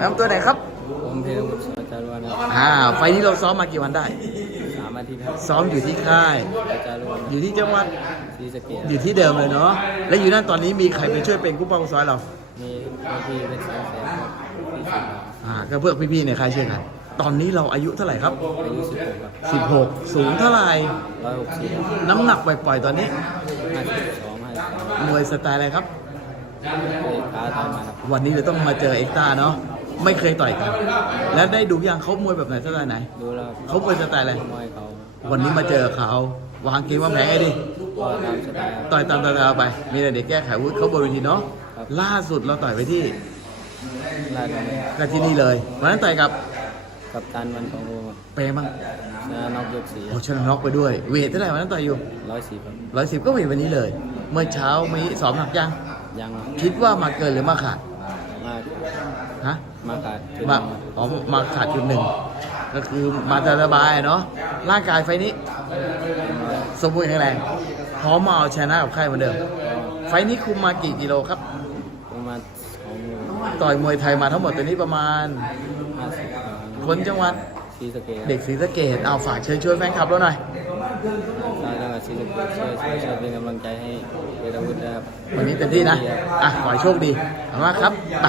น้ำตัวไหนครับ ผมเพลงบุตรอาจารย์วันครับอ่า ไฟล์นี้เราซ้อมมากี่วันได้ สามอาทิตย์ครับซ้อมอยู่ที่ค่าย อาจารย์วันอยู่ที่จังหวัด ที่สะเกตอยู่ที่เดิมเลยเนาะ และอยู่นั่นตอนนี้มีใครไปช่วยเป็นกู้ป้องซ้อยเรา มีพี่เป็นสองแสนครับพี่สิบครับอ่า ก็เพื่อพี่ๆในค่ายช่วยกัน ตอนนี้เราอายุเท่าไหร่ครับ อายุสิบหกครับ16 สูงเท่าไหร่ ร้อยหกสิบน้ำหนักปล่อยๆตอนนี้ ห้าสิบสองห้าสิบสามมวยสไตล์อะไรครับ วันนี้เราต้องมาเจอเอ็กต้าเนาะไม่เคยต่อยกัน แล้วได้ดูยังเขามวยแบบไหนสไตล์ไหนดูแล้วเขามวยสไตล์อะไรมวยเขาวันนี้มาเจอเขาวางเกมวางแผนไงดิก็ตามสไตล์ครับต่อยตามตามๆไป มีอะไรเด็กแก้ไขวุฒิเขาบนเวทีเนาะครับล่าสุดเราต่อยไปที่ลาดมันก็ที่นี่เลยวันนั้นต่อยกับกับตันวันของโอครับเปย์มั้งชนะน็อกยกสี่โอ้ชนะน็อกไปด้วย เวทเท่าไหร่วันนั้นต่อยอยู่ร้อยสี่ครับร้อยสิบก็เวทวันนี้เลย เมื่อเช้ามีสอบหนักยัง ยังครับคิดว่ามาเกินหรือมาขาดมากฮะมาขาดจุดมาหนึ่งอ๋อมาขาดจุดหนึ่งก็คือมาสบายๆเนาะร่างกายไฟนี้ สมบูรณ์แข็งแรงพร้อมมาเอาชนะกับใครเหมือนเดิม ไฟนี้คุมมากี่กิโลครับ ประมาณสองโลต่อยมวยไทยมาทั้งหมดตัวนี้ประมาณห้าสิบคนจังหวัดที่สะเกตเด็กศรีสะเกดเอาฝากเชิญชวนแฟนคลับเราหน่อยชาวจังหวัดศรีสะเกษช่วยช่วยช่วยเป็นกำลังใจให้เวันนี้เต็มที่นะ อะ ขอให้โชคดีขอบคุณมากครับ